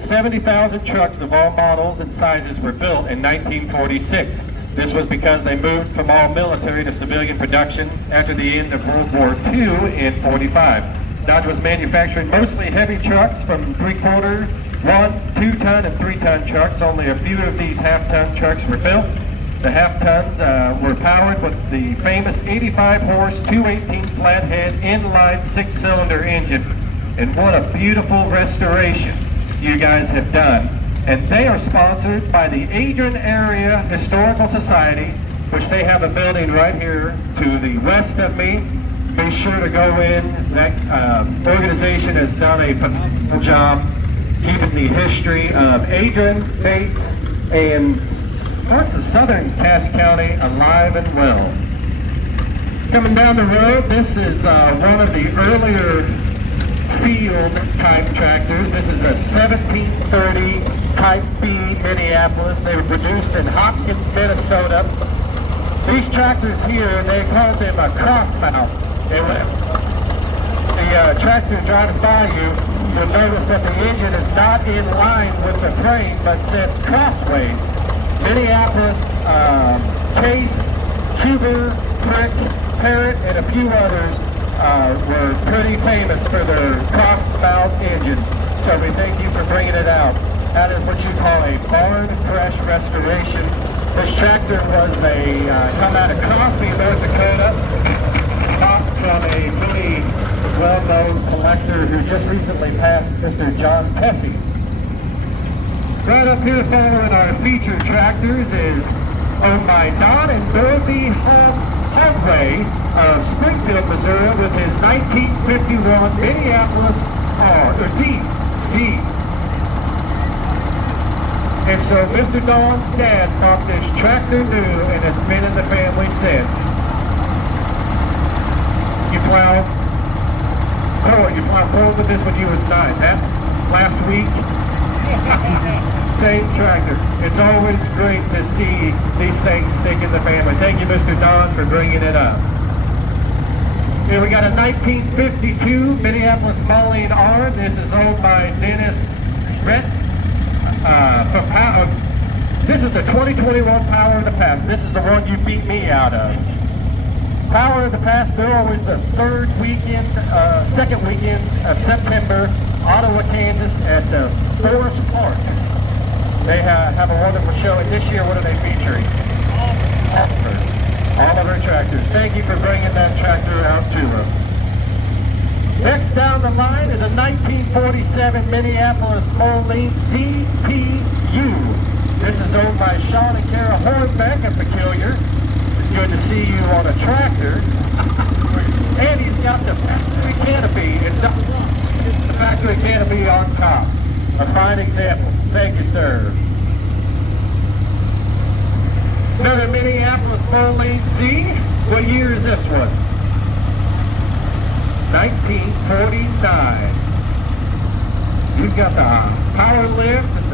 70,000 trucks of all models and sizes were built in 1946. This was because they moved from all military to civilian production after the end of World War II in 45. Dodge was manufacturing mostly heavy trucks from 3/4, 1, 2-ton, and 3-ton trucks. Only a few of these half-ton trucks were built. The half-tons were powered with the famous 85-horse 218 flathead inline 6-cylinder engine. And what a beautiful restoration you guys have done. And they are sponsored by the Adrian Area Historical Society, which they have a building right here to the west of me. Be sure to go in. That organization has done a phenomenal job keeping the history of Adrian, Bates, and parts of southern Cass County alive and well. Coming down the road, this is one of the earlier field type tractors. This is a 1730 Type B Minneapolis. They were produced in Hopkins, Minnesota. These tractors here, they called them a cross mount. The tractor drives by you, you'll notice that the engine is not in line with the frame, but sits crossways. Minneapolis, Case, Cuber, Prick, Parrot, and a few others were pretty famous for their cross-mount engines. So we thank you for bringing it out. That is what you call a barn fresh restoration. This tractor was come out of Crosby, North Dakota, bought from a really well-known collector who just recently passed, Mr. John Tessie. Right up here following our featured tractors is owned by Don and Dorothy Hogway of Springfield, Missouri, with his 1951 Minneapolis Z. And so Mr. Don's dad bought this tractor new and it's been in the family since. You plowed forward with this when you was 9, huh? Last week? Same tractor. It's always great to see these things stick in the family. Thank you, Mr. Don, for bringing it up. Here we got a 1952 Minneapolis Moline R. This is owned by Dennis Retz. This is the 2021 Power of the Past. This is the one you beat me out of. Power of the Past, they're always the second weekend of September, Ottawa, Kansas, at Forest Park. They have a wonderful show, and this year, what are they featuring? All of our tractors. Thank you for bringing that tractor out to us. Next down the line is a 1947 Minneapolis Moline CPU. This is owned by Sean and Kara Hornbeck of Peculiar. It's good to see you on a tractor. And he's got the factory canopy. It's the factory canopy on top. A fine example. Thank you, sir. Another Minneapolis Moline Z. What year is this one? 1949. You've got the power lift and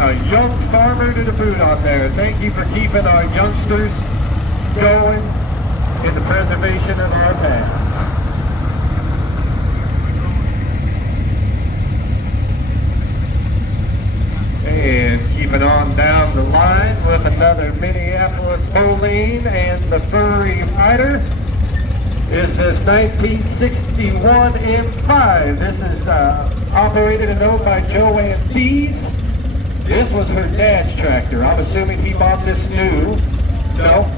a young farmer to the boot on there. Thank you for keeping our youngsters going in the preservation of our past. And keeping on down the line with another Minneapolis Moline and the Furry Rider is this 1961 M5. This is operated and owned by Joanne Thies. This was her dad's tractor. I'm assuming he bought this new. No?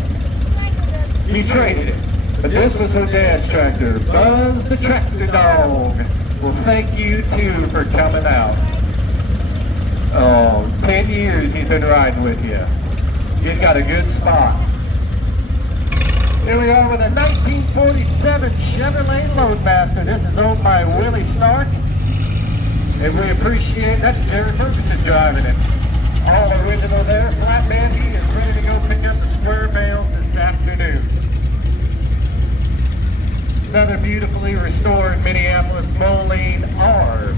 He traded it. But this was her dad's tractor. Buzz the Tractor Dog. Well, thank you too for coming out. Oh, 10 years he's been riding with you. He's got a good spot. Here we are with a 1947 Chevrolet Loadmaster. This is owned by Willie Stark. And we appreciate, that's Jared Ferguson driving it. All original there. Flatman, he is ready to go pick up the square bales this afternoon. Another beautifully restored Minneapolis Moline R.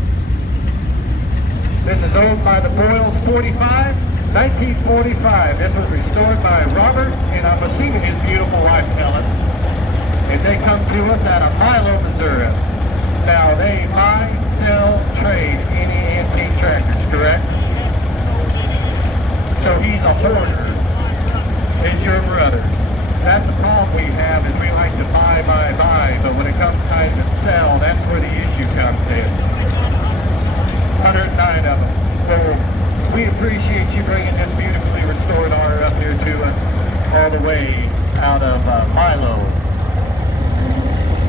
This is owned by the Boyles 45, 1945. This was restored by Robert, and I'm assuming his beautiful wife, Helen. And they come to us out of Milo, Missouri. Now, they buy, sell, trade any antique maintain tractors, correct? So he's a hoarder. Is your brother. That's the problem we have, is we like to buy, but when it comes time to sell, that's where the issue comes in. 109 of them. Well, we appreciate you bringing this beautifully restored R up here to us, all the way out of Milo.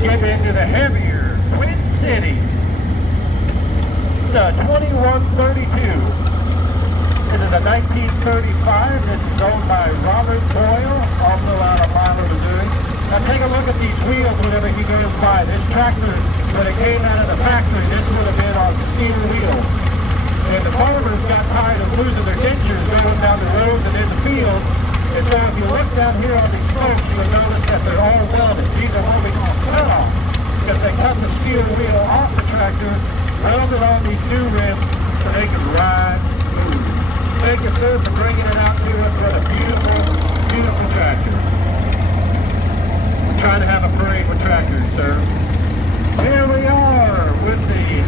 Get into the heavier Twin Cities. The 2132. This is a 1935. This is owned by Robert Boyle, also out of Milo, Missouri. Now take a look at these wheels whenever he goes by. This tractor, when it came out of the factory, this would have been on steel wheels. And the farmers got tired of losing their dentures going down the roads and in the fields. And so if you look down here on these spokes, you'll notice that they're all welded. These are what we call cut-offs, because they cut the steel wheel off the tractor, welded on these new rims so they can ride smooth. Thank you, sir, for bringing it out to us. What a beautiful, beautiful tractor. We're trying to have a parade with tractors, sir. Here we are with the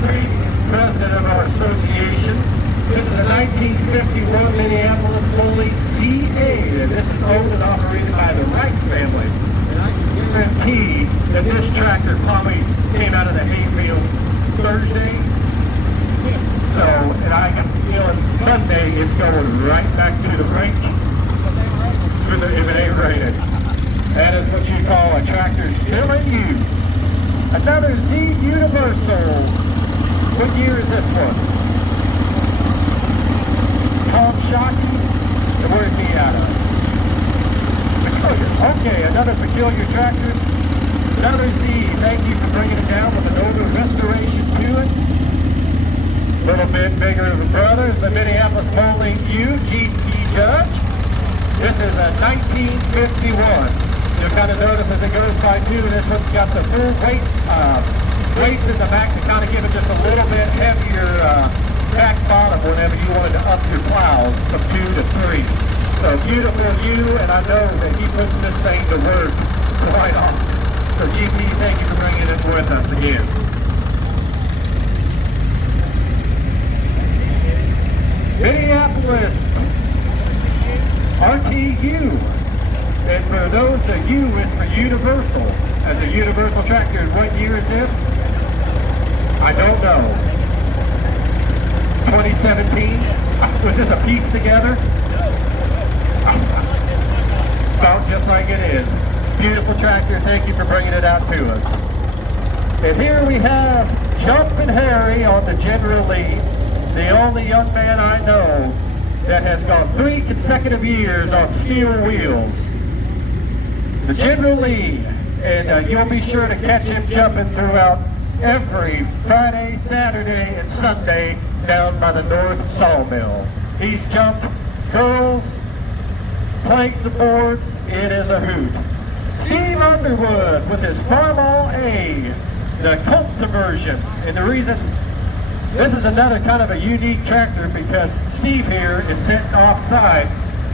great president of our association. This is a 1951 Minneapolis Foley ZA, and this is owned and operated by the Rice family. And I can guarantee that this tractor probably came out of the hayfield Thursday. So, and I can feel it Sunday, it's going right back to the brink if it ain't raining. That is what you call a tractor still in use. Another Z Universal. What year is this one? Tom Shockey? Where is he out of? Peculiar. Okay, another peculiar tractor. Another Z. Thank you for bringing it down with an older restoration to it. A little bit bigger of a brother is the Minneapolis Molding U GT Judge. This is a 1951. You'll kind of notice as it goes by too, this one's got the full weights in the back to kind of give it just a little bit heavier back bottom whenever you wanted to up your plows from 2 to 3. So beautiful U, and I know that he puts this thing to work quite often. So GT, thank you for bringing it with us again. Minneapolis RTU, and for those, the U is for Universal, as a Universal tractor. And what year is this? I don't know. 2017? Was this a piece together? Felt just like it is. Beautiful tractor, thank you for bringing it out to us. And here we have Jumpin' Harry on the General Lee. The only young man I know that has gone 3 consecutive years on steel wheels. The General Lee, and you'll be sure to catch him jumping throughout every Friday, Saturday, and Sunday down by the North Sawmill. He's jumped girls, planks and boards. It is a hoot. Steve Underwood with his Farmall A, the Colt diversion, and the reason this is another kind of a unique tractor because Steve here is sitting offside.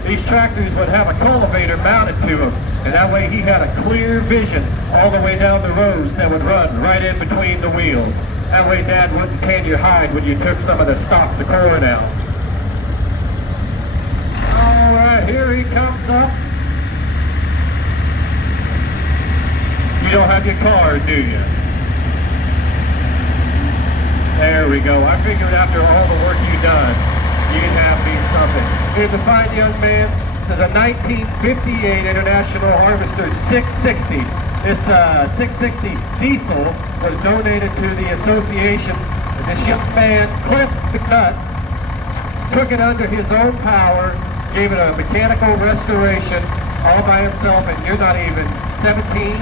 These tractors would have a cultivator mounted to them, and that way he had a clear vision all the way down the rows that would run right in between the wheels. That way Dad wouldn't tan your hide when you took some of the stalks of corn out. All right, here he comes up. You don't have your card, do you? There we go. I figured after all the work you've done, you'd have me something. Here's a fine young man. This is a 1958 International Harvester 660. This 660 diesel was donated to the association. And this young man, Cliff the Cut, took it under his own power, gave it a mechanical restoration all by himself, and you're not even 17.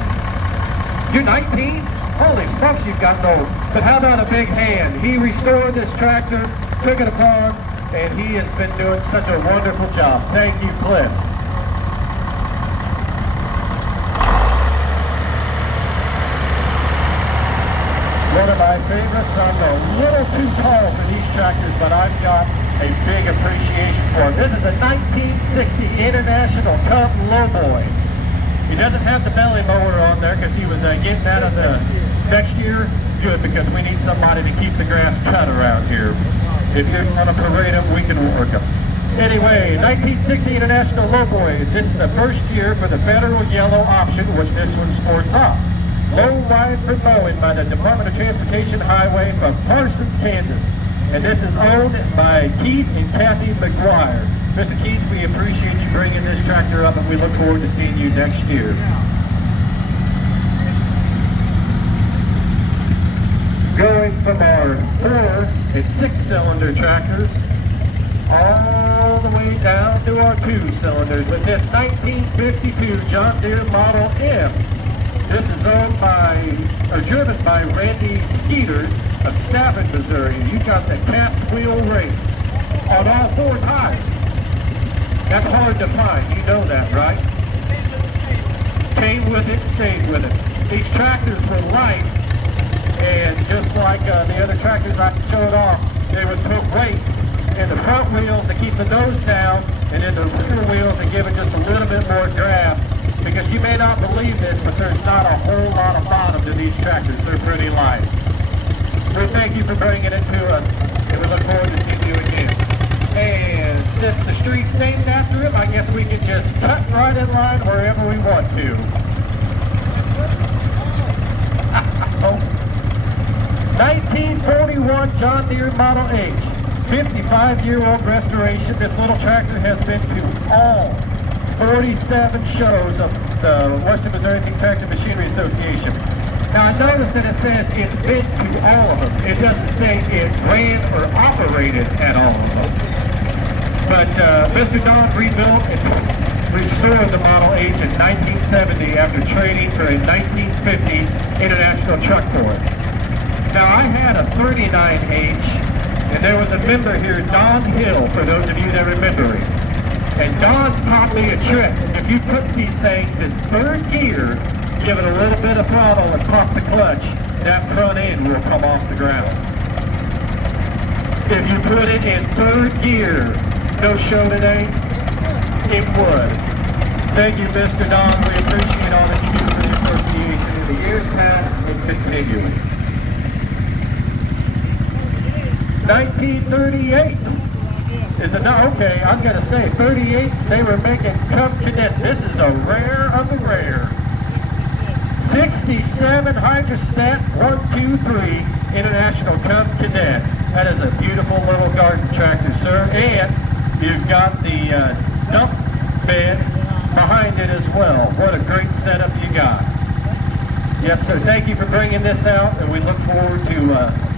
You're 19? Holy smokes, you've gotten old. But how about a big hand? He restored this tractor, took it apart, and he has been doing such a wonderful job. Thank you, Cliff. One of my favorites. I'm a little too tall for these tractors, but I've got a big appreciation for them. This is a 1960 International Cup Lowboy. He doesn't have the belly mower on there because he was getting out of the next year. good because we need somebody to keep the grass cut around here. If you're going to parade them, we can work them. Anyway, 1960 International Lowboy. This is the first year for the federal yellow option, which this one sports off. Low wide for mowing by the Department of Transportation Highway from Parsons, Kansas. And this is owned by Keith and Kathy McGuire. Mr. Keith, we appreciate you bringing this tractor up, and we look forward to seeing you next year. Going from our 4- and 6-cylinder tractors all the way down to our 2-cylinders with this 1952 John Deere Model M. This is owned by, or driven by Randy Skeeter of Stafford, Missouri. You got the cast wheel race on all 4 tires. That's hard to find, you know that, right? Came with it, stayed with it. These tractors were light, and just like the other tractors I showed off, they would put weight in the front wheels to keep the nose down, and in the rear wheels to give it just a little bit more grab. Because you may not believe this, but there's not a whole lot of bottom to these tractors. They're pretty light. We thank you for bringing it to us, and we look forward to seeing you again. And since the street's named after him, I guess we can just cut right in line wherever we want to. 1941 John Deere Model H, 55-year-old restoration. This little tractor has been to all 47 shows of the Western Missouri Tractor Machinery Association. Now I noticed that it says it's been to all of them. It doesn't say it ran or operated at all of them. But Mr. Don rebuilt and restored the Model H in 1970 after trading for a 1950 International Truck Ford. Now I had a 39H, and there was a member here, Don Hill, for those of you that remember him. And Don taught me a trick. If you put these things in 3rd gear, give it a little bit of throttle and pump the clutch, that front end will come off the ground. If you put it in 3rd gear, no show today, it would. Thank you, Mr. Don. We appreciate all that you do for the association in the years past and continuing. 1938. Is it not? Okay, I'm going to say 38, they were making Cub Cadet. This is a rare of the rare. 67 Hydrostat 123 International Cub Cadet. That is a beautiful little garden tractor, sir. And you've got the dump bed behind it as well. What a great setup you got. Yes, sir. Thank you for bringing this out, and we look forward to...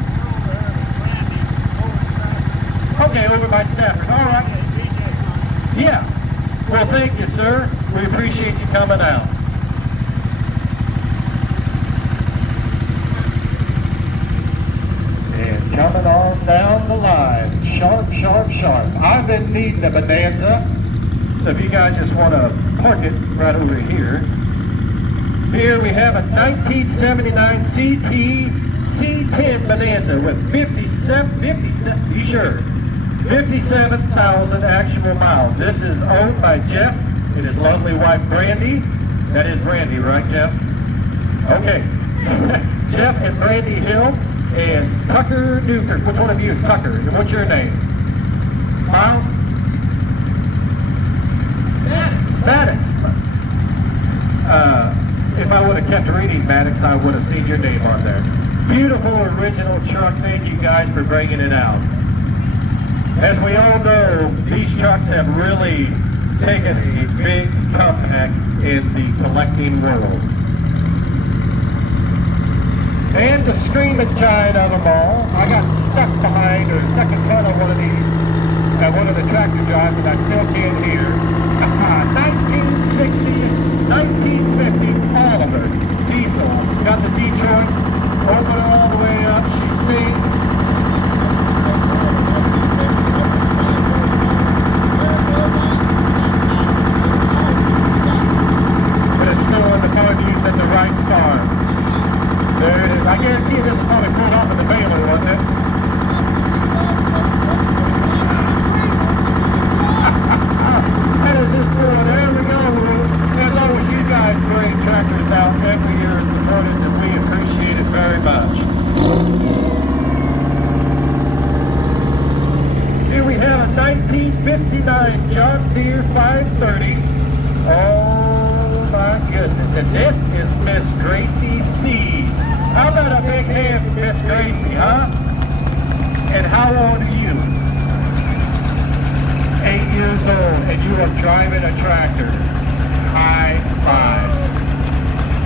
Okay, over by Stafford. All right. Yeah. Well, thank you, sir. We appreciate you coming out. And coming on down the line, sharp, sharp, sharp. I've been needing a Bonanza. So if you guys just want to park it right over here. Here we have a 1979 CT C10 Bonanza with 57, you sure? 57,000 actual miles. This is owned by Jeff and his lovely wife Brandy. That is Brandy, right, Jeff? Okay. Jeff and Brandy Hill and Tucker Newkirk. Which one of you is Tucker? And what's your name? Miles? Maddox. If I would have kept reading Maddox, I would have seen your name on there. Beautiful original truck. Thank you guys for bringing it out. As we all know, these trucks have really taken a big comeback in the collecting world. And the screaming giant of them all, I got stuck behind or stuck in front of one of these at one of the tractor drives and I still can't hear. 1960, 1950 Oliver diesel. Got the Detroit, open all the way up, she sings. At the right farm. There it is. I guarantee you this is probably pulled off of the baler, wasn't it? That is just cool. There we go. As always, you guys bring tractors out every year and support us, and we appreciate it very much. 69 John Deere 530. Oh my goodness. And this is Miss Gracie C. How about a big hand for Miss Gracie, huh? And how old are you? 8 years old, and you are driving a tractor. High five.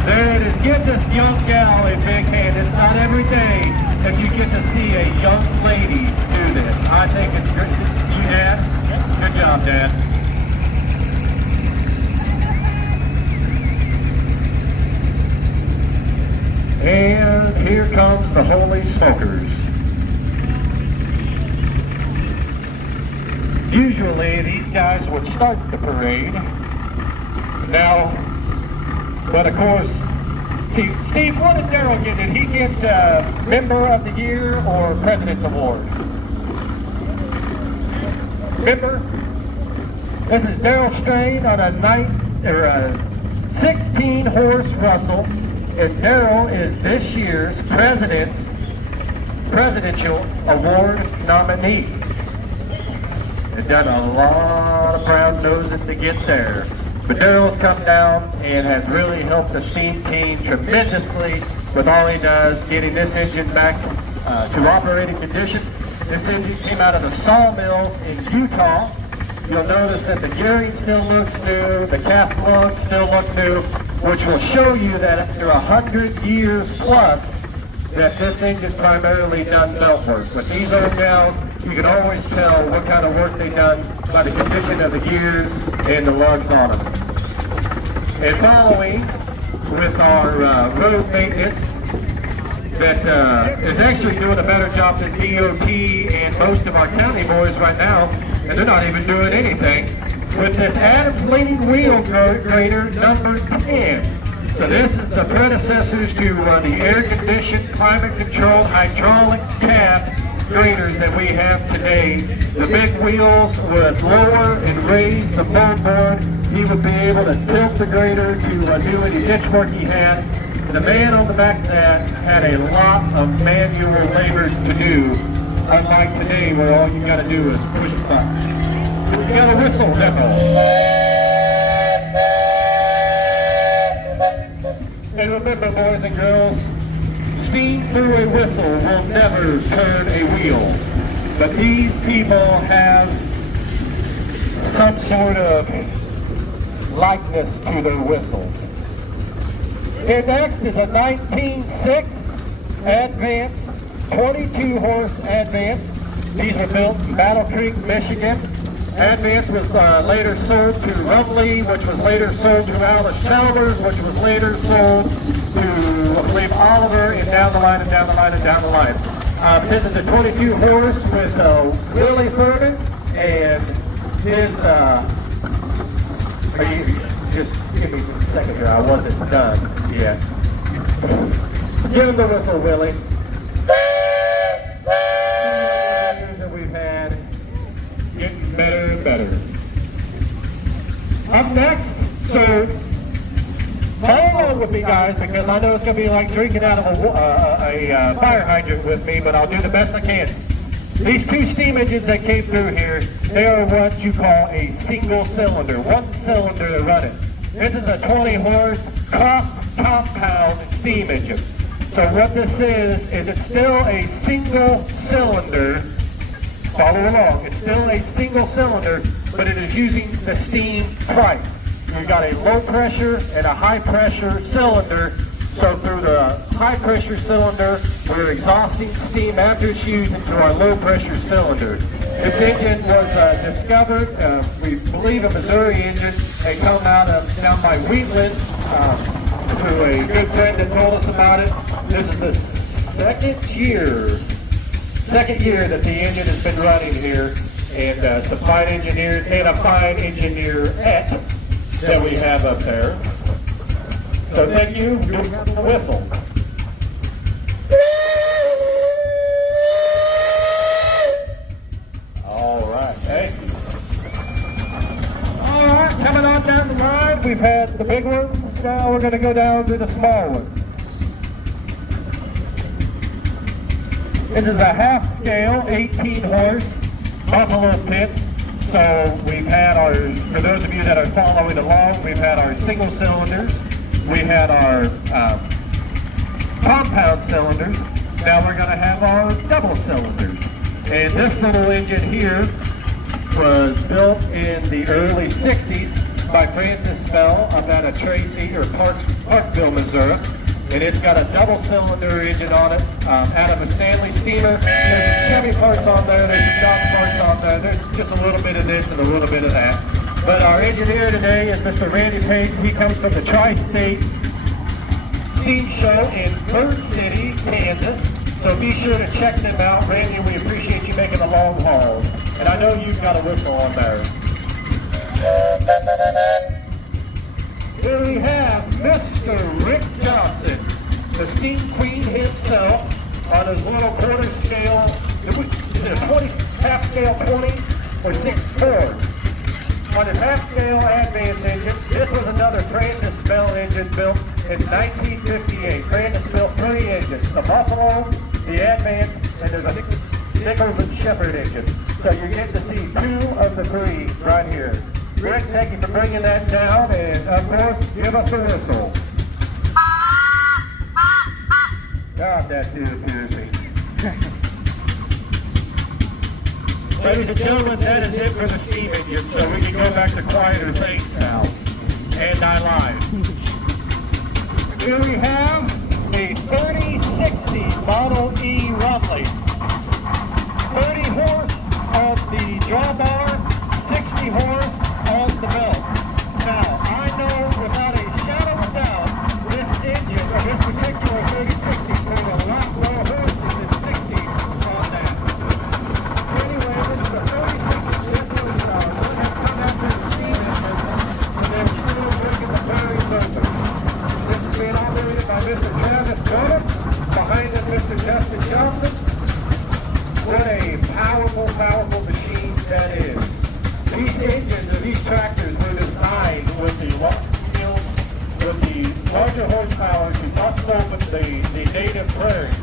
There it is. Give this young gal a big hand. It's not every day that you get to see a young lady do this. I think it's great. You, Dad? Good job, Dad. And here comes the Holy Smokers. Usually these guys would start the parade. Now, but of course, see, Steve, what did Darryl get? Did he get Member of the Year or President's Award? Member? This is Darryl Strain on a 16-horse Russell, and Darryl is this year's Presidential Award nominee. They've done a lot of brown nosing to get there. But Darryl's come down and has really helped the steam team tremendously with all he does, getting this engine back to operating condition. This engine came out of the sawmills in Utah. You'll notice that the gearing still looks new, the cast plugs still look new, which will show you that after 100 years plus, that this engine primarily done belt work. But these old gals, you can always tell what kind of work they've done by the condition of the gears and the lugs on them. And following with our road maintenance that is actually doing a better job than DOT and most of our county boys right now, and they're not even doing anything, with this Adams leading wheel grader number 10. So this is the predecessors to the air-conditioned, climate-controlled, hydraulic cab graders that we have today. The big wheels would lower and raise the board. He would be able to tilt the grader to do any ditch work he had. And the man on the back of that had a lot of manual labor to do, unlike today where all you got to do is push a button. You got a whistle demo. And remember, boys and girls, steam through a whistle will never turn a wheel. But these people have some sort of likeness to their whistles. Here next is a 1906 Advance, 22-horse Advance. These were built in Battle Creek, Michigan. Advance was later sold to Rumley, which was later sold to Alice Chalmers, which was later sold to, I believe, Oliver, and down the line, and down the line, and down the line. This is a 22 horse with Willie Furman, and his, just give me a second here, I wasn't done yet. Give him the whistle, Willie. That we've had, getting better and better. Up next, so follow along with me, guys, because I know it's going to be like drinking out of a fire hydrant with me, but I'll do the best I can. These two steam engines that came through here, they are what you call a single cylinder, one cylinder to run it. This is a 20-horse cross-compound steam engine. So what this is it's still a single cylinder. Follow along. It's still a single cylinder, but it is using the steam price. You've got a low pressure and a high pressure cylinder. So through the high pressure cylinder, we're exhausting steam after it's used into our low pressure cylinder. This engine was discovered, we believe a Missouri engine. They come out of down by Wheatland through a good friend that told us about it. This is the second year that the engine has been running here, and some fine engineers and a fine engineerette that we have up there. So thank you. You have the whistle. All right, thank you. All right, coming on down the line, we've had the big ones. Now we're going to go down to the small ones. This is a half-scale, 18-horse Buffalo Pitts. So we've had our, for those of you that are following along, we've had our single cylinders, we had our compound cylinders, now we're going to have our double cylinders. And this little engine here was built in the early 60s by Francis Bell up out of Tracy or Parkville, Missouri. And it's got a double cylinder engine on it, out of a Stanley steamer. There's Chevy parts on there, there's some Dodge parts on there, there's just a little bit of this and a little bit of that. But our engineer today is Mr. Randy Pate. He comes from the Tri-State Steam Show in Bird City, Kansas. So be sure to check them out. Randy, we appreciate you making the long haul. And I know you've got a whistle on there. Here we have Mr. Rick Johnson, the steam queen himself, on his little quarter scale, is it a 20, half scale 20 or 6 on his half scale advance engine. This was another Francis Bell engine built in 1958. Francis built 3 engines, the Buffalo, the Advance, and there's a Nichols and Shepherd engine. So you're getting to see 2 of the 3 right here. Rick, thank you for bringing that down, and of course, give us a whistle. God, that is piercing. Ladies and gentlemen, that is it for the steam engine, so we can go back to quieter things now. And I lied. Here we have a 3060 Model E Roughly. 30 horse on the drawbar, 60 horse on the belt. Now, I know without a shadow of doubt, this engine, or this particular 3060, put a lot more horses than 60 on that. Anyway, this is the 3060. This was come after the steam engine, and they're still making the very perfect. This is being operated by Mr. Travis Burnham, behind us Mr. Justin Johnson. What a powerful, powerful machine that is. These engines or these tractors were designed with the larger horsepower to bust open the native prairies.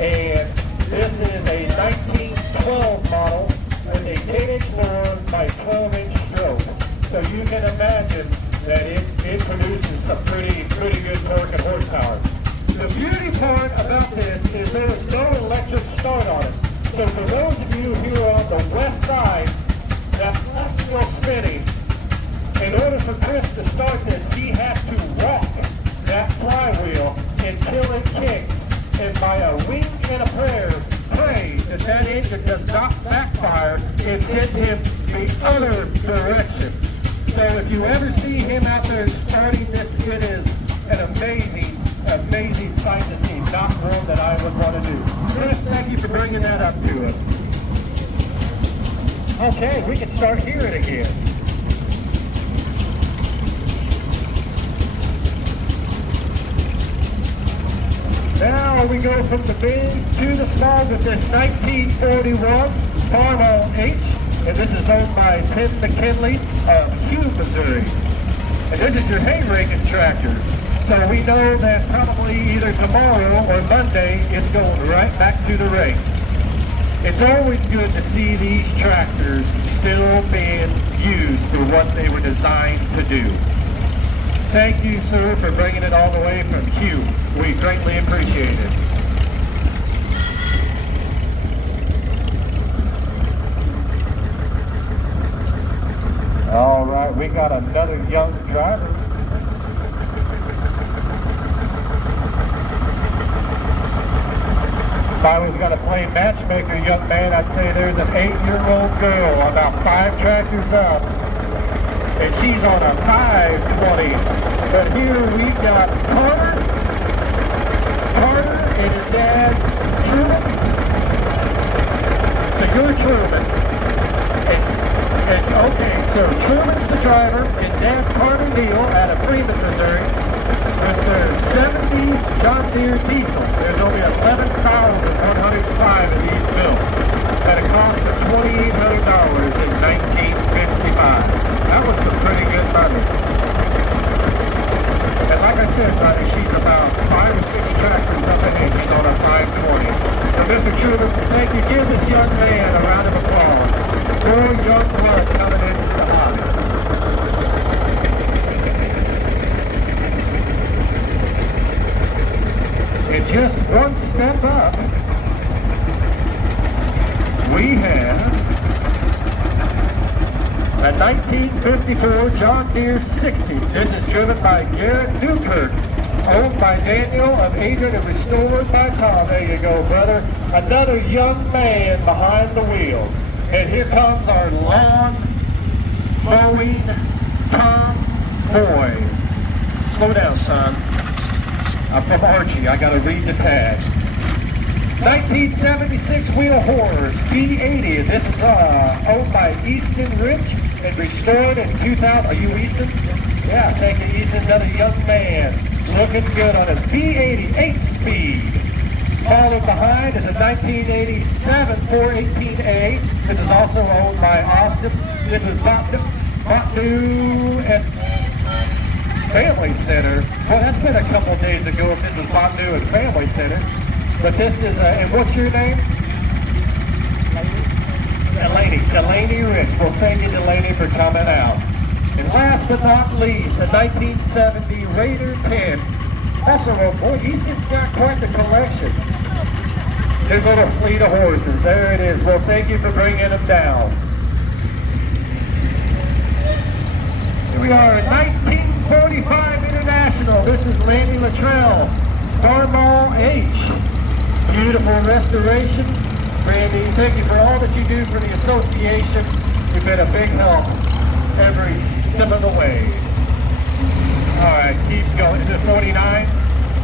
And this is a 1912 model with a 10-inch lower by 12-inch stroke. So you can imagine that it produces some pretty good torque and horsepower. The beauty part about this is there is no electric start on it. So for those of you here on the west side, that left wheel spinning, in order for Chris to start this, he has to rock that flywheel until it kicks. And by a wink and a prayer, pray that that engine does not backfire and send him the other direction. So if you ever see him out there starting this, it is an amazing, amazing sight to see. Not one that I would want to do. Chris, thank you for bringing that up to us. Okay, we can start hearing again. Now we go from the big to the small with this 1941 Farmall H, and this is owned by Tim McKinley of Hugh, Missouri. And this is your hay raking tractor. So we know that probably either tomorrow or Monday it's going right back to the rake. It's always good to see these tractors still being used for what they were designed to do. Thank you, sir, for bringing it all the way from Hugh. We greatly appreciate it. All right, we got another young driver. If I was going to play matchmaker, young man, I'd say there's an 8-year-old girl about 5 tractors up, and she's on a 520. But here we've got Carter and his dad, Truman. So you're Truman. Okay, so Truman's the driver, and Dad's Carter Neal out of Freeman, Missouri, with their 70 John Deere diesel. There's only 11,105 of these built at a cost of $2,800 in 1955. That was some pretty good money. And like I said, buddy, she's about 5 or 6 tractors up ahead. She's on a 520. So Mr. Truman, thank you. Give this young man a round of applause. More young blood And just one step up, we have a 1954 John Deere 60. This is driven by Garrett Newkirk, owned by Daniel of Adrian and restored by Tom. There you go, brother. Another young man behind the wheel. And here comes our lawn mowing Tom Boy. Slow down, son. I'm from Archie. I got to read the tag. 1976 Wheel Horse B80. And this is owned by Easton Rich and restored in 2000. Are you Easton? Yeah, thank you, Easton. Another young man. Looking good on his B80 8-speed. Followed behind is a 1987 418A. This is also owned by Austin. This is bought new at Family Center. Well, that's been a couple of days ago if this was bought new at Family Center. But this is, and what's your name? Delaney Rich. Well, thank you, Delaney, for coming out. And last but not least, a 1970 Raider 10. Also, boy, Easton's got quite the collection. His little fleet of horses. There it is. Well, thank you for bringing them down. Here we are at 1945 International. This is Lanny Luttrell, Darmal H. Beautiful restoration. Randy, thank you for all that you do for the association. You've been a big help every step of the way. All right, keep going. Is it 49?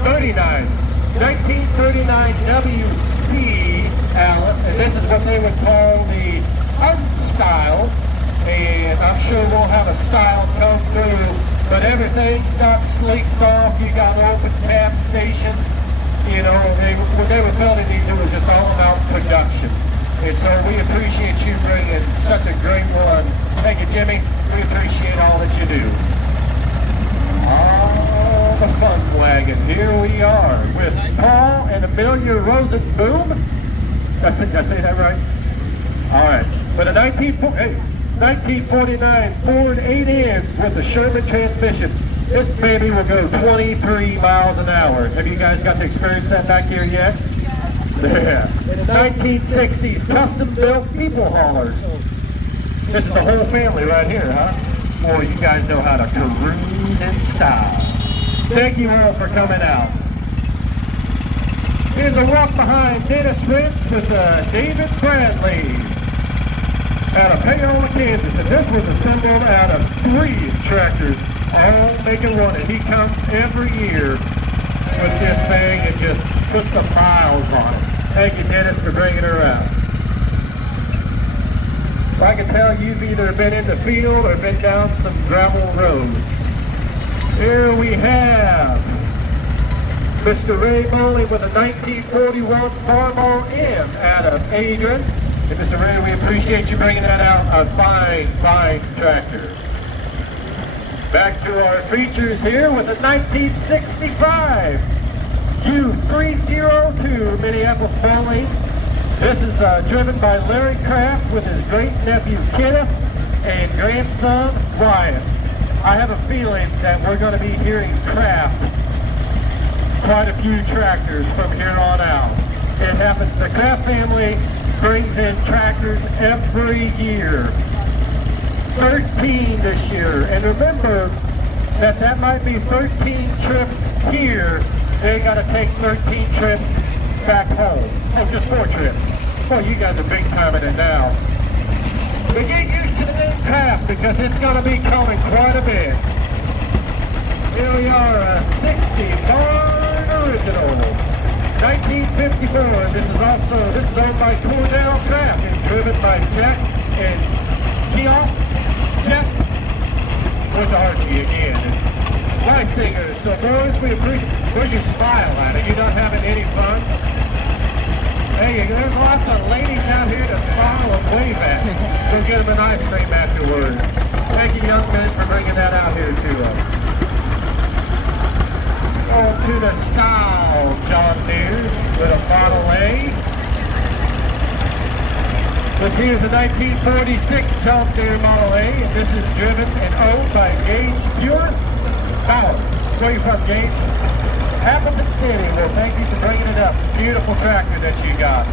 39. 1939 WC Alice, and this is what they would call the unstyle. And I'm sure we'll have a style come through, but everything's not sleeked off. You got open cab stations. You know, when they were building these, it was just all about production. And so we appreciate you bringing such a great one. Thank you, Jimmy. We appreciate all that you do. Oh, the fun wagon. Here we are with Paul and Amelia Rosenboom. Did I say that right? All right. But a 1949 Ford 8N with a Sherman transmission. This baby will go 23 miles an hour. Have you guys got to experience that back here yet? Yeah. 1960s custom-built people haulers. This is the whole family right here, huh? Boy, you guys know how to cruise in style. Thank you all for coming out. Here's a walk behind Dennis Rentz with David Bradley out of Paola, Kansas. And this was assembled out of 3 tractors, all making one. And he comes every year with this thing and just puts the miles on it. Thank you, Dennis, for bringing her out. So I can tell you've either been in the field or been down some gravel roads. Here we have Mr. Ray Moley with a 1941 Farmall M out of Adrian. And Mr. Ray, we appreciate you bringing that out. A fine, fine tractor. Back to our features here with a 1965 U302 Minneapolis Foley. This is driven by Larry Kraft with his great-nephew Kenneth and grandson Wyatt. I have a feeling that we're going to be hearing Kraft quite a few tractors from here on out. It happens, the Kraft family brings in tractors every year. 13 this year. And remember that might be 13 trips here. They got to take 13 trips back home. Oh, just 4 trips. Well, you guys are big time in it now. But get used to the name Kraft because it's going to be coming quite a bit. Here we are, a 60 barn original. 1954. This is owned by Cordell Kraft. It's driven by Jack and Geoff. Jeff with Archie again. Singers. So boys, we appreciate. Where's your smile at? Are you not having any fun? Hey, there's lots of ladies out here to smile and wave at. Go get them an ice cream afterwards. Thank you, young men, for bringing that out here to us. On to the style John Deere's with a Model A. This here's a 1946 John Deere Model A, and this is driven and owned by Gage Pure Power. Where are you from, Gage? Appleton City. Well, thank you for beautiful tractor that you got.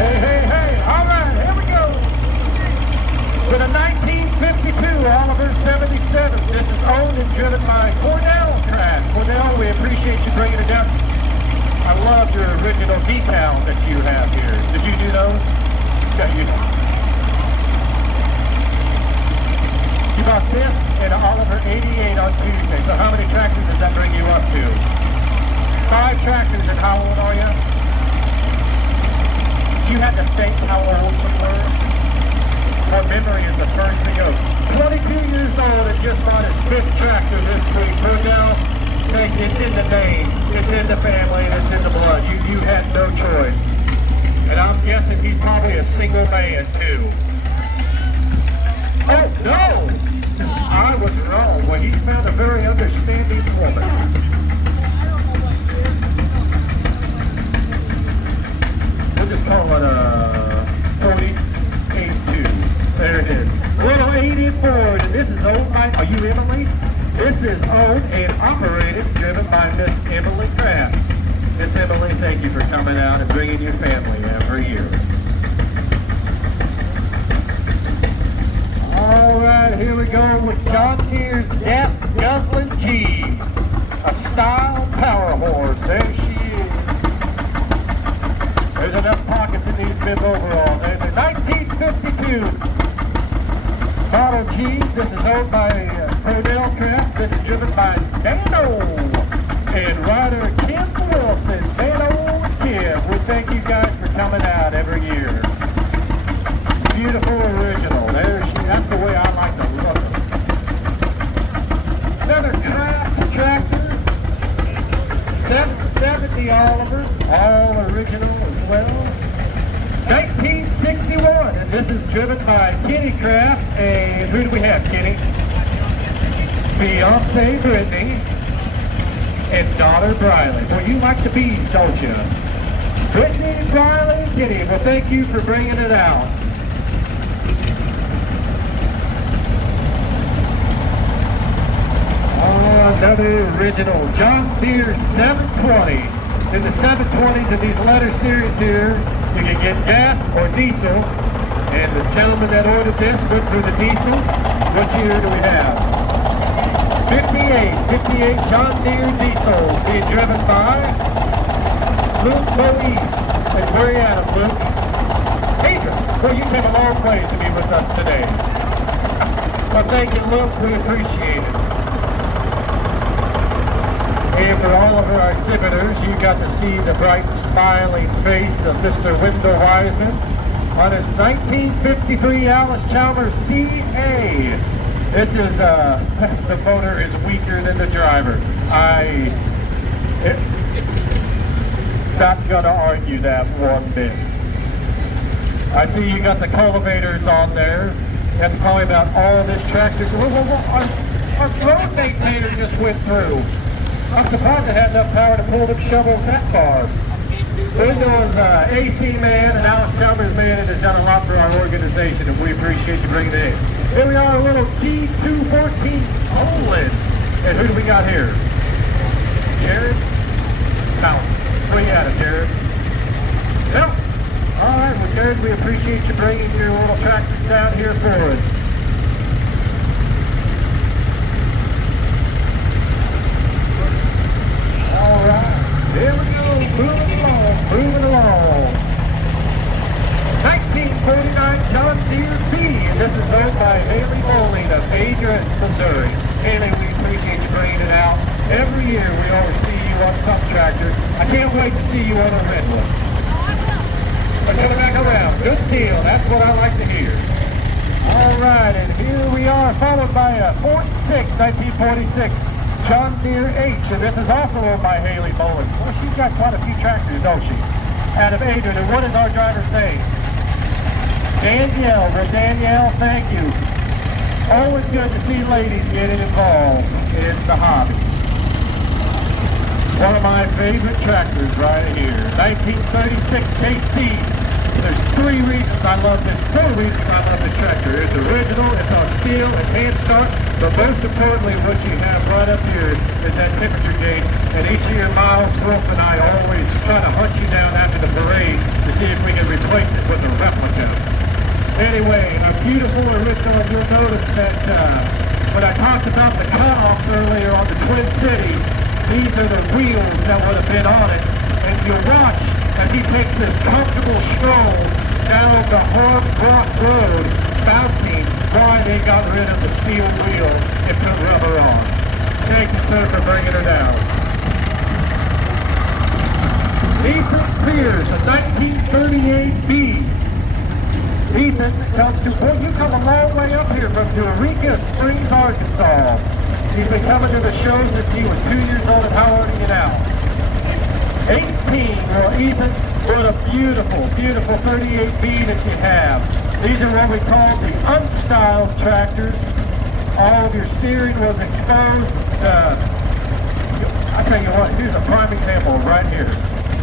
Hey, all right, here we go. With a 1952 Oliver 77. This is owned and driven by Cornell Craft. Cornell, we appreciate you bringing it down. I love your original decals that you have here. Did you do those? Yeah, you bought this and an Oliver 88 on Tuesday. So how many tractors does that bring you up to? 5 tractors, and how old are you? You had to think how old we were. Our memory is the first to go. 22 years old and just bought his 5th tractor this week. Cornell, it's in the name, it's in the family, and it's in the blood. You had no choice. And I'm guessing he's probably a single man too. Oh no! I was wrong. Well, he's found a very understanding woman. We'll just call it a 48.2. There it is. Little 80 Ford, and this is owned by, are you Emily? This is owned and operated, driven by Miss Emily Kraft. Miss Emily, thank you for coming out and bringing your family every year. All right, here we go with John Deere's Gas Guzzling G. A style power horse. There she is. There's enough pockets in these bib overalls. There's a 1952 Model G. This is owned by Cornell Craft. This is driven by Dano and rider Kim Wilson. Dano and Kim. We thank you guys for coming out every year. Beautiful original. There she. That's the way I like to look at it. Another Craft tractor. 770 Oliver. All original as well. 1961, and this is driven by Kenny Kraft, and who do we have, Kenny? Fiancé Brittany, and daughter Briley. Well, you like the bees, don't you? Brittany, Briley, and Kenny, well, thank you for bringing it out. Oh, another original John Deere 720. In the 720s in these letter series here, you can get gas or diesel, and the gentleman that ordered this went through the diesel. What year do we have? 58 John Deere diesel, being driven by Luke Boise. And where are you at, Luke? Adrian, well, you came a long way to be with us today. Well, thank you, Luke. We appreciate it. And for all of our exhibitors, you got to see the bright, smiling face of Mr. Wendell Wiseman on his 1953 Alice Chalmers CA. This is, the motor is weaker than the driver. Not gonna argue that one bit. I see you got the cultivators on there. That's probably about all this tractor. Our road maintainer just went through. I'm surprised it had enough power to pull them shovels that far. Wendell's AC man and Alice Chalmers man and has done a lot for our organization, and we appreciate you bringing it in. Here we are, a little G214 Olin. And who do we got here? Jared? No. Where you at, Jared? Nope. All right, well, Jared, we appreciate you bringing your little tractors down here for us. All right, here we go, moving along. 1949 John Deere B, and this is owned by Haley Bowling of Adrian, Missouri. Haley, we appreciate you bringing it out. Every year we always see you on some tractor. I can't wait to see you on a red one. But get it back around. Good deal, that's what I like to hear. All right, and here we are, followed by a 1946 John Deere H, and this is also owned by Haley Bowling. Well, she's got quite a few tractors, don't she? Out of Adrian, and what is our driver's name? Danielle. Well, Danielle, thank you. Always good to see ladies getting involved in the hobby. One of my favorite tractors right here. 1936 KC There's three reasons I love this, four reasons I love this tractor. It's original, it's on steel, it's hand start, but most importantly what you have right up here is that temperature gauge. And each year Miles, Wolf, and I always try to hunt you down after the parade to see if we can replace it with a replica. Anyway, a beautiful original. You'll notice that when I talked about the cutoffs earlier on the Twin Cities, these are the wheels that would have been on it. And you'll watch as he takes this comfortable stroll down the hard rock road, bouncing why they got rid of the steel wheel and put rubber on. Thank you, sir, for bringing her down. Ethan Pierce, a 1938 B. Ethan comes to, well, you come a long way up here from Eureka Springs, Arkansas. He's been coming to the show since he was 2 years old, and how old are you now? 18. Well, Ethan, what a beautiful, beautiful 38B that you have. These are what we call the unstyled tractors. All of your steering was exposed. I tell you what, here's a prime example right here.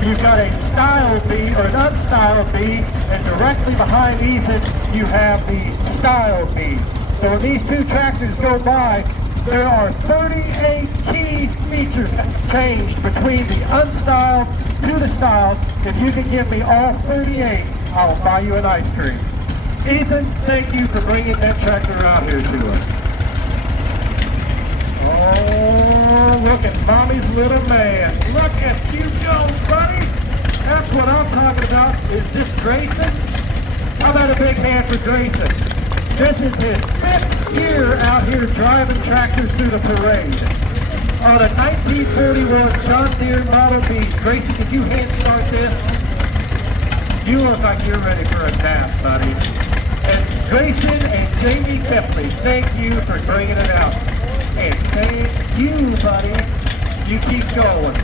You've got a styled B or an unstyled B, and directly behind Ethan, you have the styled B. So when these two tractors go by, there are 38 key features changed between the unstyled to the styled. If you can give me all 38, I'll buy you an ice cream. Ethan, thank you for bringing that tractor out here to us. Oh, look at Mommy's little man. Look at you go, buddy. That's what I'm talking about. Is this Grayson? How about a big hand for Grayson? This is his 5th year out here driving tractors through the parade. On a 1941 John Deere Model B. Grayson, could you hand start this? You look like you're ready for a nap, buddy. And Grayson and Jamie Kepley, thank you for bringing it out. And thank you, buddy. You keep going.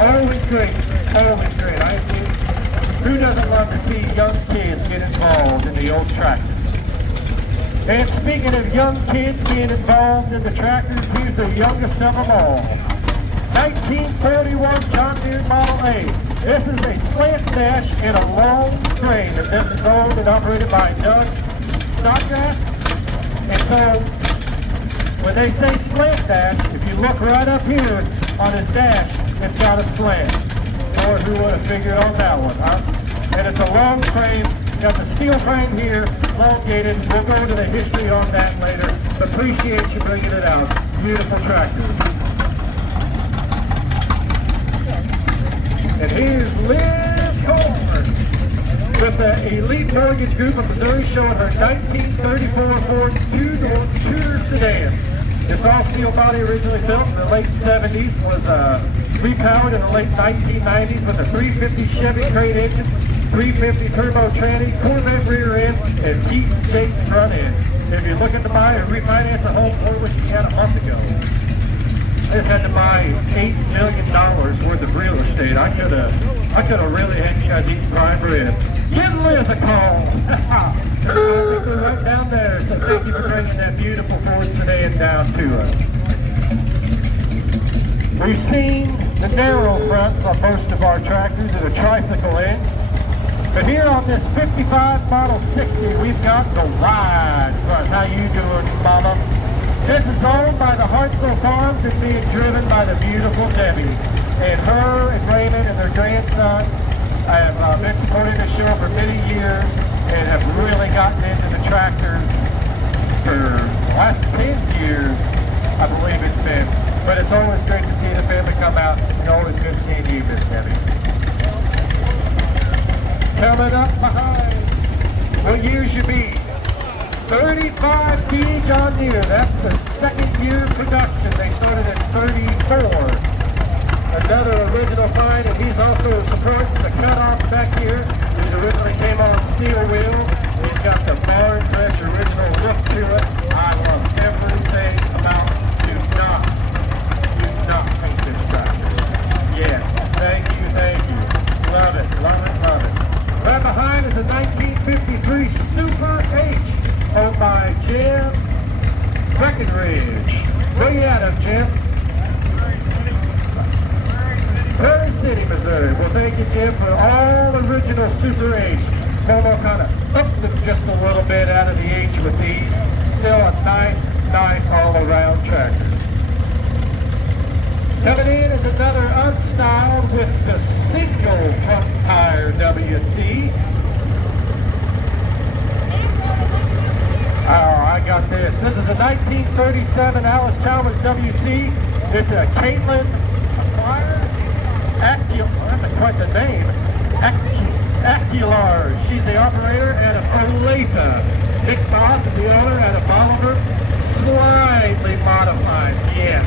Always great. Always great. Who doesn't love to see young kids get involved in the old tractors? And speaking of young kids being involved in the tractors, here's the youngest of them all. 1941 John Deere Model A. This is a slant dash and a long crane. And this is owned and operated by Doug Snodgrass. And so, when they say slant dash, if you look right up here on his dash, it's got a slant. Or who would have figured on that one, huh? And it's a long frame. Got the steel frame here, elongated. We'll go into the history on that later. Appreciate you bringing it out. Beautiful tractor. And here's Liz Coleman with the Elite Mortgage Group of Missouri showing her 1934 Ford two-door Tudor sedan. This all-steel body originally built in the late 70s was repowered in the late 1990s with a 350 Chevy crate engine, 350 turbo tranny, Corvette rear end, and Pete Gates front end. If you're looking to buy or refinance a home for which you had a month ago, I just had to buy $8 million worth of real estate. I could have really had you guys eating prime rib. Give Liz a call. We're right down there. So thank you for bringing that beautiful Ford sedan down to us. We've seen the narrow fronts on most of our tractors and a tricycle end. But here on this 55 Model 60, we've got the wide front. How you doing, Mama? This is owned by the Hartsel Farms and being driven by the beautiful Debbie. And her and Raymond and their grandson have been supporting the show for many years and have really gotten into the tractors for the last 10 years, I believe it's been. But it's always great to see the family come out, and always good seeing you, Miss Debbie. Coming up behind, what years you be? 35B John Deere, that's the second year production. They started at 34. Another original find, and he's also supporting the cutoff back here. These originally came on a steel wheel. He's got the barn fresh original look to it. I love everything about do not paint this tractor. Yes, thank you. Love it. Right behind is a 1953 Super H owned by Jim Breckenridge. Where you at, Jim? Prairie City, Missouri. Missouri. Well, thank you, Jim, for all original Super H. Momo kind of upped them just a little bit out of the H with these. Still a nice all-around tractor. Coming in is another unstyled with the single front tire WC. Oh, I got this. This is a 1937 Alice Chalmers WC. It's a Caitlin that's quite the name. Acular. She's the operator out of Olathe. Nick Boss is the owner out of Bolivar. Slightly modified, yes.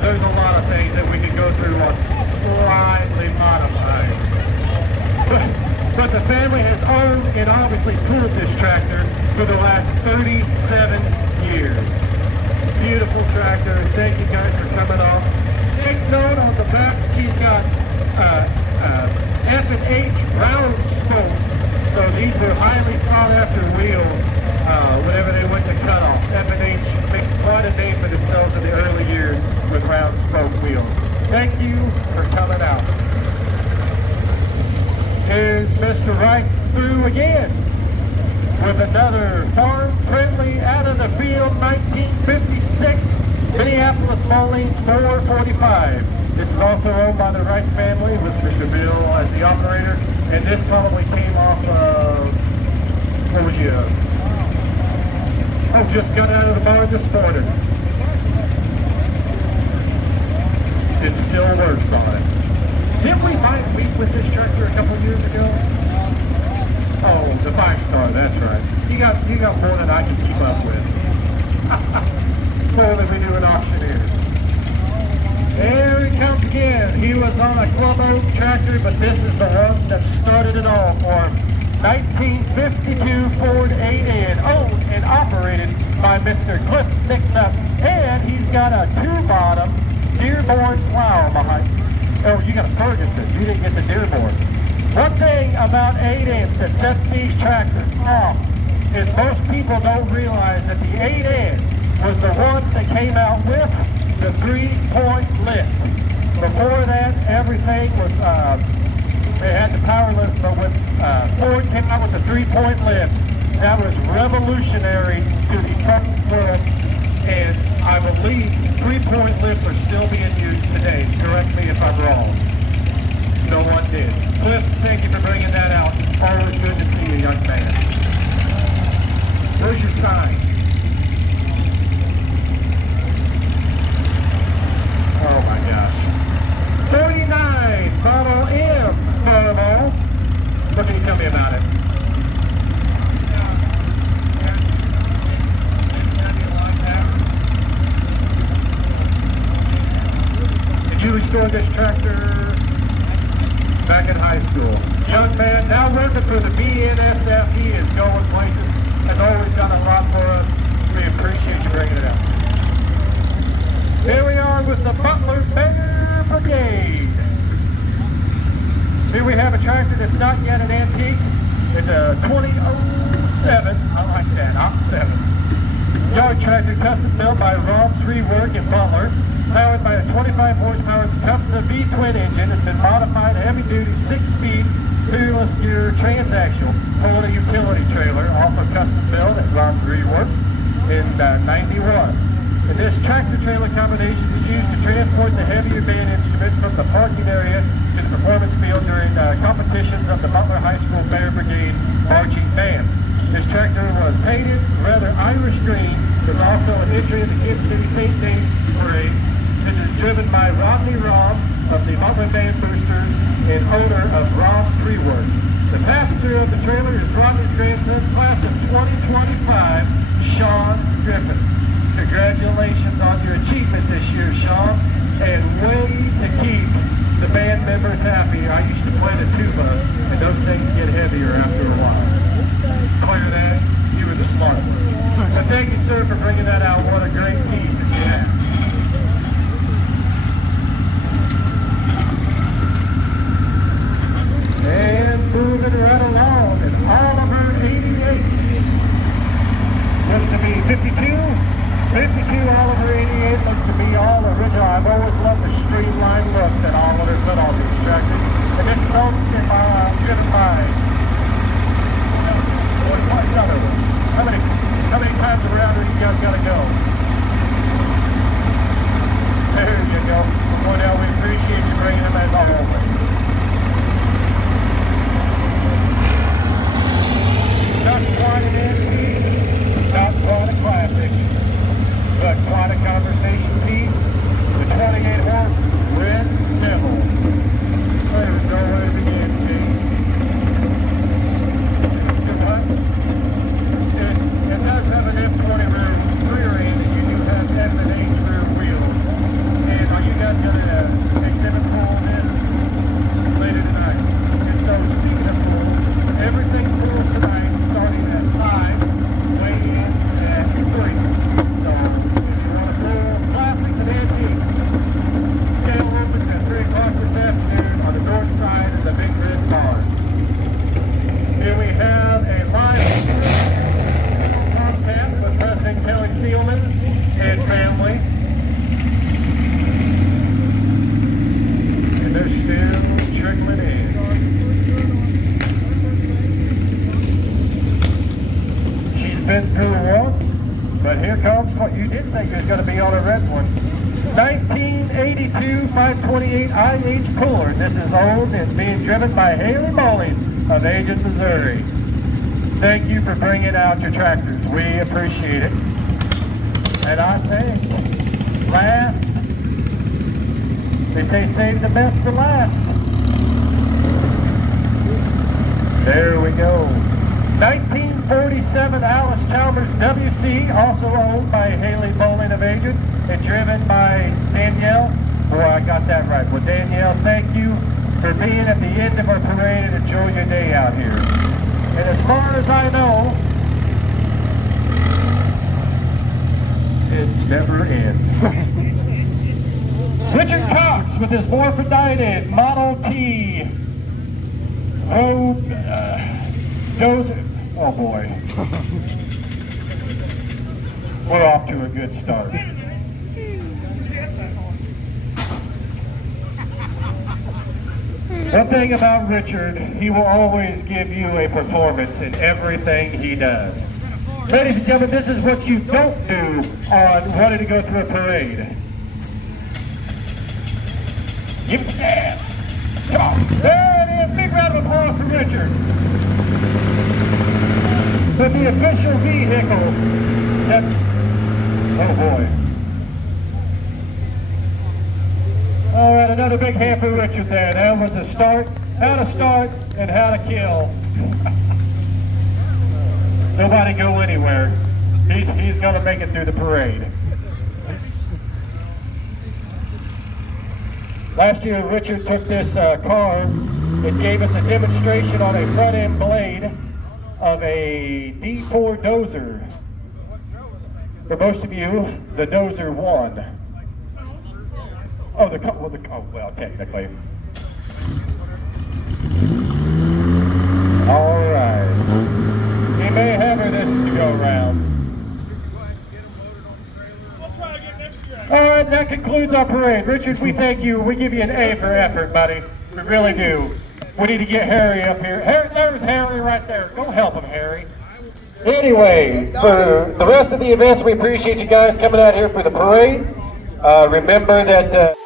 There's a lot of things that we could go through on slightly modified. But the family has owned and obviously pulled this tractor for the last 37 years. Beautiful tractor. Thank you guys for coming on. Take note on the back, she's got F and H round spokes. So these were highly sought after wheels whenever they went to cut off. F and H made quite a name for themselves in the early years with round spoke wheels. Thank you for coming out. Here's Mr. Rice through again with another farm-friendly out of the field 1956 Minneapolis Moline 445. This is also owned by the Rice family with Mr. Bill as the operator, and this probably came off of, what was you? Oh, just got out of the barn this morning. It still works on it. Didn't we buy a week with this tractor a couple of years ago? Oh, the 5-star, that's right. You got more than I can keep up with. More than we do an auctioneer. There he comes again. He was on a Club Oak tractor, but this is the one that started it all for him. 1952 Ford 8N, owned and operated by Mr. Cliff Nicknup, and he's got a 2-bottom Dearborn plow behind. Oh, you got a Ferguson. You didn't get the Dearborn. One thing about 8Ns that sets these tractors off is most people don't realize that the 8N was the one that came out with the 3-point lift. Before that, everything was, they had the power lift, but when Ford came out with the 3-point lift, that was revolutionary to the truck world, and I believe 3-point lifts are still being used today. Correct me if I'm wrong. No one did. Cliff, thank you for bringing that out. Always good to see you, young man. Where's your sign? Oh my gosh. 39, Model M, Thermal. What can you tell me about it? Did you restore this tractor back in high school? Young man, now working for the BNSF. He is going places. Has always done a lot for us. We appreciate you bringing it up. Here we are with the Butler Banger Brigade. Here we have a tractor that's not yet an antique. It's a 2007. I like that, 07. Yard tractor custom built by Rob's Rework in Butler. Powered by a 25 horsepower Tecumseh V-twin engine. It's been modified heavy-duty 6-speed fearless gear transaxle pulling a utility trailer, also custom built at Rob's Rework in 91. And this tractor-trailer combination is used to transport the heavier band instruments from the parking area to the performance field during competitions of the Butler High School Bear Brigade marching band. This tractor was painted rather Irish green. There's also an entry in the Kansas City St. James Parade. This is driven by Rodney Robb of the Butler Band Boosters and owner of Rob's Rework. The passenger of the trailer is Rodney's grandson, class of 2025, Sean Griffin. Congratulations on your achievement this year, Sean, and way to keep the band members happy. I used to play the tuba, and those things get heavier after a while. Clear that, you were the smart one. But thank you, sir, for bringing that out. What a great piece that you have. And moving right along, and Oliver 88. Looks to be 52 Oliver 88 looks to be all original. I've always loved the streamlined look that Oliver put on these tractors. owned and driven by 45 others. How many times around do you guys got to go? There you go. Well, now we appreciate you bringing them as always. Not quite an antique, not quite a classic, but quite a conversation piece. The 28 horse Red Devil. There's nowhere to begin, Chase. Good luck. It does have an F20 rear end, and you do have F&H rear wheels. And are you guys going to exhibit pool this later tonight? And so speaking of pools, everything pools tonight starting at 5, weighing in at 3. So if you want to pool classics and antiques, scale opens at 3 o'clock this afternoon on the north side of the Big Red Barn. Here we have a live podcast with President Kelly Seelman and family. And they're still trickling in. She's been through once, but here comes what you did say you was going to be on a red one. 1982 528 IH Cooler. This is owned and being driven by Haley Bowling of Agent, Missouri. Thank you for bringing out your tractors. We appreciate it. And I think last, they say save the best for last. There we go. 1947 Alice Chalmers WC, also owned by Haley Bowling of Agent and driven by Danielle. Boy, I got that right. Well, Danielle, thank you for being at the end of our parade and enjoy your day out here. And as far as I know, it never ends. Richard Cox with his morphodine Model T Road Dozer. Oh boy. We're off to a good start. One thing about Richard, he will always give you a performance in everything he does. Ladies and gentlemen, this is what you don't do on wanting to go through a parade. Give it gas. Come on. There it is. Big round of applause for Richard. But the official vehicle that, oh boy. All right, another big hand for Richard there. That was a start, how to start, and how to kill. Nobody go anywhere. He's going to make it through the parade. Last year, Richard took this car and gave us a demonstration on a front end blade of a D4 dozer. For most of you, the dozer 1. Oh, well, technically. All right. He may have her this to go around. All right, that concludes our parade. Richard, we thank you. We give you an A for effort, buddy. We really do. We need to get Harry up here. There's Harry right there. Go help him, Harry. Anyway, for the rest of the events, we appreciate you guys coming out here for the parade. Remember that...